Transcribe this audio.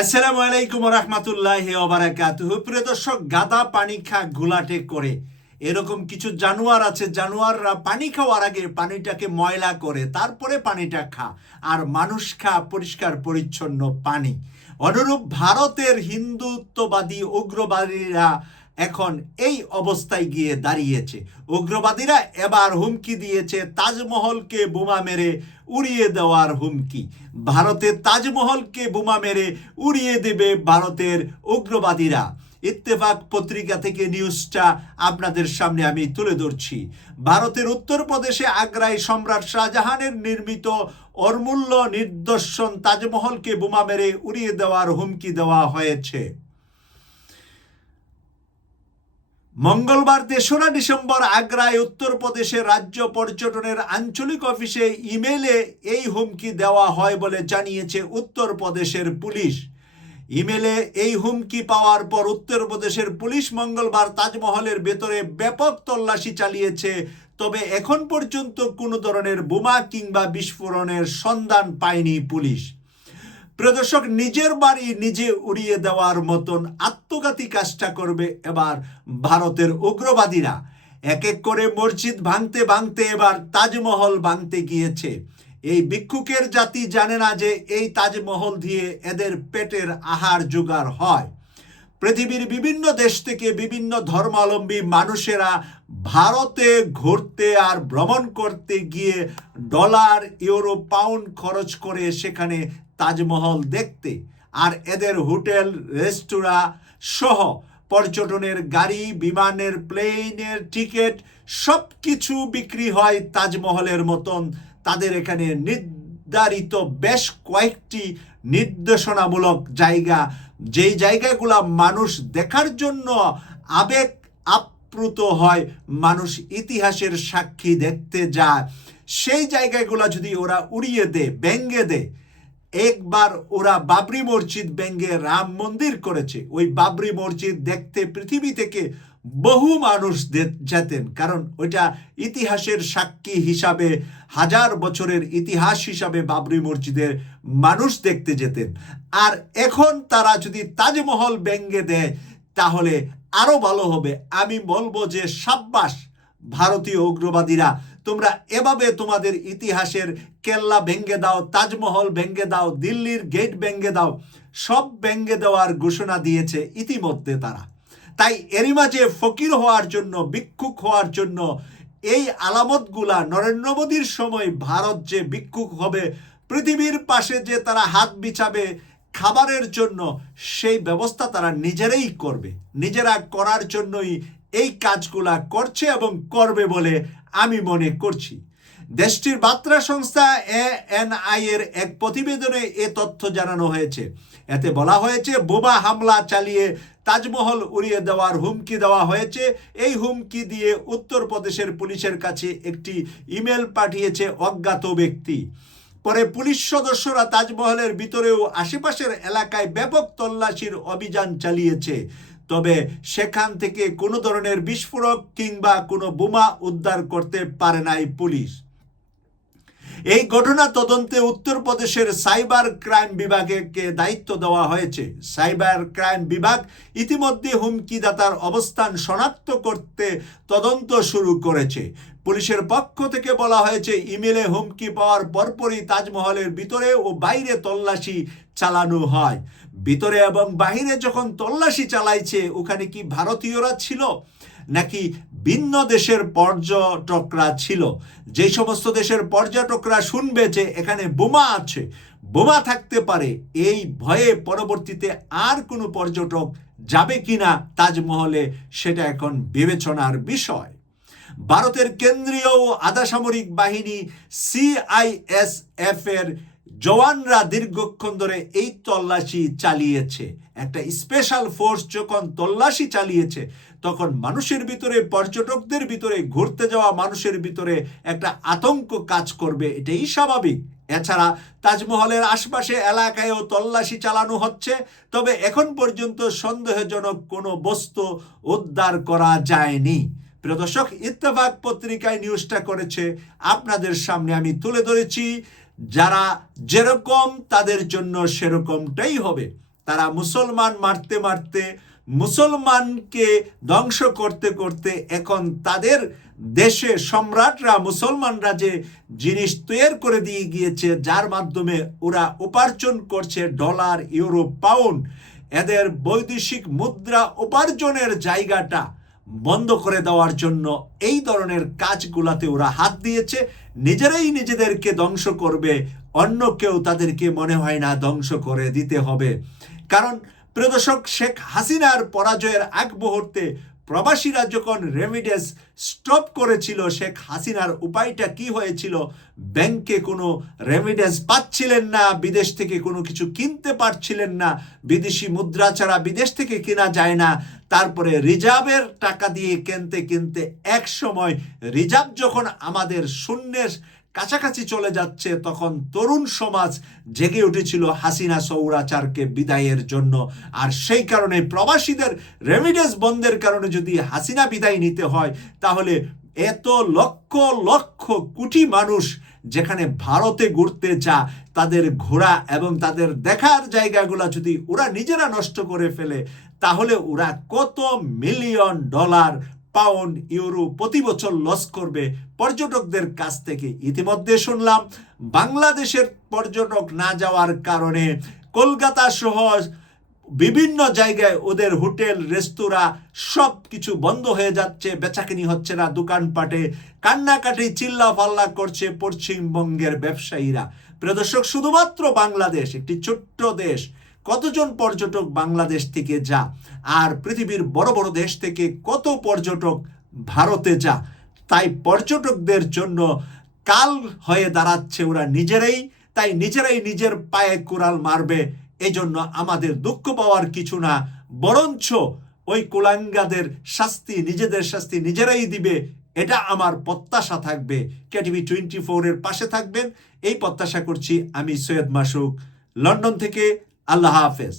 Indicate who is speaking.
Speaker 1: আসসালামু আলাইকুম রহমতুল্লাহ ওবারাকাতুহু প্রিয় দর্শক, গাদা পানি খা গুলাটে করে। এরকম কিছু জানোয়ার আছে, জানোয়াররা পানি খাওয়ার আগে পানিটাকে ময়লা করে, তারপরে পানিটা খা। আর মানুষ খা পরিষ্কার পরিচ্ছন্ন পানি। অনুরূপ ভারতের হিন্দুত্ববাদী উগ্রবাদীরা এখন এই অবস্থায় গিয়ে দাঁড়িয়েছে। উগ্রবাদীরা এবার হুমকি দিয়েছে তাজমহলকে বোমা মেরে উড়িয়ে দেওয়ার হুমকি। ভারতের তাজমহলকে বোমা মেরে উড়িয়ে দেবে ভারতের উগ্রবাদীরা। ইত্তেফাক পত্রিকা থেকে নিউজটা আপনাদের সামনে আমি তুলে ধরছি। ভারতের উত্তরপ্রদেশে আগ্রায় সম্রাট শাহজাহানের নির্মিত অর্মূল্য নিদর্শন তাজমহলকে বোমা মেরে উড়িয়ে দেওয়ার হুমকি দেওয়া হয়েছে। মঙ্গলবার তেসরা ডিসেম্বর আগ্রায় উত্তরপ্রদেশের রাজ্য পর্যটনের আঞ্চলিক অফিসে ইমেলে এই হুমকি দেওয়া হয় বলে জানিয়েছে উত্তরপ্রদেশের পুলিশ। ইমেলে এই হুমকি পাওয়ার পর উত্তরপ্রদেশের পুলিশ মঙ্গলবার তাজমহলের ভেতরে ব্যাপক তল্লাশি চালিয়েছে, তবে এখন পর্যন্ত কোনো ধরনের বোমা কিংবা বিস্ফোরণের সন্ধান পায়নি পুলিশ। প্রদর্শক নিজের বাড়ি নিজে উড়িয়ে দেওয়ার মতন আত্মঘাতী কাজটা করবে এবার ভারতের উগ্রবাদীরা। এক এক করে মসজিদ ভাঙতে ভাঙতে এবার তাজমহল ভাঙতে গিয়েছে। এই ভিক্ষুকের জাতি জানে না যে এই তাজমহল দিয়ে এদের পেটের আহার জোগাড় হয়। পৃথিবীর বিভিন্ন দেশ থেকে বিভিন্ন ধর্মাবলম্বী মানুষেরা ভারতে ঘুরতে আর ভ্রমণ করতে গিয়ে ডলার, ইউরো, পাউন্ড খরচ করে সেখানে তাজমহল দেখতে আর এদের হোটেল, রেস্তোরাঁ সহ পর্যটনের গাড়ি, বিমানের প্লেনের টিকিট সব কিছু বিক্রি হয় তাজমহলের মতন। তাদের এখানে নির্ধারিত বেশ কয়েকটি নির্দেশনামূলক জায়গা। যেই জায়গাগুলা মানুষ দেখার জন্য আবেগ আপ্লুত হয়, মানুষ ইতিহাসের সাক্ষী দেখতে যায়। সেই জায়গাগুলা যদি ওরা উড়িয়ে দেয় ব্যঙ্গে দেয় একবার ওরা বাবরি মসজিদ ব্যঙ্গে রাম মন্দির করেছে। ওই বাবরি মসজিদ দেখতে পৃথিবী থেকে বহু মানুষ যেতেন, কারণ ওইটা ইতিহাসের সাক্ষী হিসাবে, হাজার বছরের ইতিহাস হিসাবে বাবরি মসজিদের মানুষ দেখতে যেতেন। আর এখন তারা যদি তাজমহল ব্যঙ্গে দেয়, তাহলে আরও ভালো হবে। আমি বলব যে সাব্বাস, ভারতীয় উগ্রবাদীরা তোমরা এভাবে তোমাদের ইতিহাসের কেল্লা ভেঙ্গে দাও, তাজমহল ভেঙ্গে দাও, দিল্লির গেট ভেঙ্গে দাও, সব ভেঙ্গে দেওয়ার ঘোষণা দিয়েছে ইতিমধ্যে তারা। তাই এরই মাঝে ফকির হওয়ার জন্য, ভিক্ষুক হওয়ার জন্য এই আলামতগুলা নরেন্দ্র মোদীর সময় ভারত যে ভিক্ষুক হবে, পৃথিবীর পাশে যে তারা হাত বিছাবে খাবারের জন্য, সেই ব্যবস্থা তারা নিজেরাই করবে। নিজেরা করার জন্যই এই কাজগুলা করছে এবং করবে বলে আমি মনে করছি। দেশটির বার্তা সংস্থা এএনআই এর এক প্রতিবেদনে এ তথ্য জানানো হয়েছে। এতে বলা হয়েছে, বোমা হামলা চালিয়ে তাজমহল উড়িয়ে দেওয়ার হুমকি দেওয়া হয়েছে। এই হুমকি দিয়ে উত্তরপ্রদেশের পুলিশের কাছে একটি ইমেল পাঠিয়েছে অজ্ঞাত ব্যক্তি। পরে পুলিশ সদস্যরা তাজমহলের ভিতরেও আশেপাশের এলাকায় ব্যাপক তল্লাশির অভিযান চালিয়েছে। তবে সেখান থেকে কোনো ধরনের বিস্ফোরক কিংবা কোনো বোমা উদ্ধার করতে পারে নাই পুলিশ। এই ঘটনা তদন্তে উত্তরপ্রদেশের সাইবার ক্রাইম বিভাগকে দায়িত্ব দেওয়া হয়েছে। সাইবার ক্রাইম বিভাগ ইতিমধ্যে হুমকিদাতার অবস্থান শনাক্ত করতে তদন্ত শুরু করেছে। পুলিশের পক্ষ থেকে বলা হয়েছে, ইমেলে হুমকি পাওয়ার পরপরই তাজমহলের ভিতরে ও বাইরে তল্লাশি চালানো হয়। ভিতরে এবং বাহিরে যখন তল্লাশি চালাইছে, ওখানে কি ভারতীয়রা ছিল? নাকি ভিন্ন দেশের পর্যটকরা ছিল? যে সমস্ত দেশের পর্যটকরা শুনবে যে এখানে বোমা আছে, বোমা থাকতে পারে, এই ভয়ে পরবর্তীতে আর কোনো পর্যটক যাবে কিনা তাজমহলে, সেটা এখন বিবেচনার বিষয়। ভারতের কেন্দ্রীয় ও আধা সামরিক বাহিনী সিআইএসএফ এর জওয়ানরা দীর্ঘক্ষণ ধরে এই তল্লাশি চালিয়েছে। একটা স্পেশাল ফোর্স যখন তল্লাশি চালিয়েছে, তখন মানুষের ভিতরে, পর্যটকদের ভিতরে, ঘুরতে যাওয়া মানুষের ভিতরে একটা আতঙ্ক কাজ করবে, এটাই স্বাভাবিক। এছাড়া তাজমহলের আশপাশে এলাকায়ও তল্লাশি চালানো হচ্ছে, তবে এখন পর্যন্ত সন্দেহজনক কোনো বস্তু উদ্ধার করা যায়নি। প্রিয় দর্শক, ইত্তেফাক পত্রিকায় নিউজটা করেছে আপনাদের সামনে আমি তুলে ধরেছি। যারা যেরকম তাদের জন্য সেরকমটাই হবে। তারা মুসলমান মারতে মারতে, মুসলমানকে ধ্বংস করতে করতে এখন তাদের দেশে সম্রাটরা, মুসলমানরা যে জিনিস তৈরি করে দিয়ে গিয়েছে, যার মাধ্যমে ওরা উপার্জন করছে ডলার, ইউরো, পাউন্ড, এদের বৈদেশিক মুদ্রা উপার্জনের জায়গাটা। বন্ধ করে দেওয়ার জন্য এই ধরনের কাজগুলাতে ওরা হাত দিয়েছে। নিজেরাই নিজেদেরকে ধ্বংস করবে, অন্য কেউ তাদেরকে মনে হয় না ধ্বংস করে দিতে হবে। কারণ প্রদর্শক শেখ হাসিনার পরাজয়ের আগ মুহূর্তে প্রবাসীরা যখন রেমিডেন্স স্টপ করেছিল শেখ হাসিনার। উপায়টা কি হয়েছিল? ব্যাংকে কোনো রেমিডেন্স পাচ্ছিলেন না, বিদেশ থেকে কোনো কিছু কিনতে পারছিলেন না, বিদেশি মুদ্রা ছাড়া বিদেশ থেকে কেনা যায় না। তারপরে রিজার্ভের টাকা দিয়ে কিনতে কিনতে এক সময় রিজার্ভ যখন আমাদের শূন্যের কাছাকাছি চলে যাচ্ছে তখন তরুণ সমাজ জেগে উঠেছিল হাসিনা সৌরাচারকে বিদায়ের জন্য। আর সেই কারণে প্রবাসীদের রেমিডেন্স বন্ধের কারণে যদি হাসিনা বিদায় নিতে হয়, তাহলে এত লক্ষ লক্ষ কোটি মানুষ যেখানে ভারতে ঘুরতে যা তাদের ঘোরা এবং তাদের দেখার জায়গাগুলো যদি ওরা নিজেরা নষ্ট করে ফেলে, তাহলে ওরা কত মিলিয়ন ডলার পাউন্ড ইউরো প্রতি বছর লস করবে পর্যটকদের কাছ থেকে। ইতিমধ্যে শুনলাম, বাংলাদেশের পর্যটক না যাওয়ার কারণে কলকাতা সহ বিভিন্ন জায়গায় ওদের হোটেল, রেস্তোরাঁ সব কিছু বন্ধ হয়ে যাচ্ছে, বেচাকিনি হচ্ছে না দোকানপাটে। কান্নাকাটি চিল্লা পাল্লা করছে পশ্চিমবঙ্গের ব্যবসায়ীরা। প্রদর্শক শুধুমাত্র বাংলাদেশ, একটি ছোট্ট দেশ কতজন পর্যটক বাংলাদেশ থেকে যা? আর পৃথিবীর বড় বড় দেশ থেকে কত পর্যটক ভারতে যা? তাই পর্যটকদের জন্য কাল হয়ে দাঁড়াচ্ছে ওরা নিজেরাই, তাই নিজেরাই নিজের পায়ে কুড়াল মারবে। এই জন্য আমাদের দুঃখ পাওয়ার কিছু না, বরঞ্চ ওই কুলাঙ্গাদের শাস্তি, নিজেদের শাস্তি নিজেরাই দিবে। এটা আমার প্রত্যাশা থাকবে। কেটিভি টোয়েন্টি ফোরের পাশে থাকবেন। এই প্রত্যাশা করছি আমি সৈয়দ মাসুক। লন্ডন থেকে আল্লাহ হাফেজ।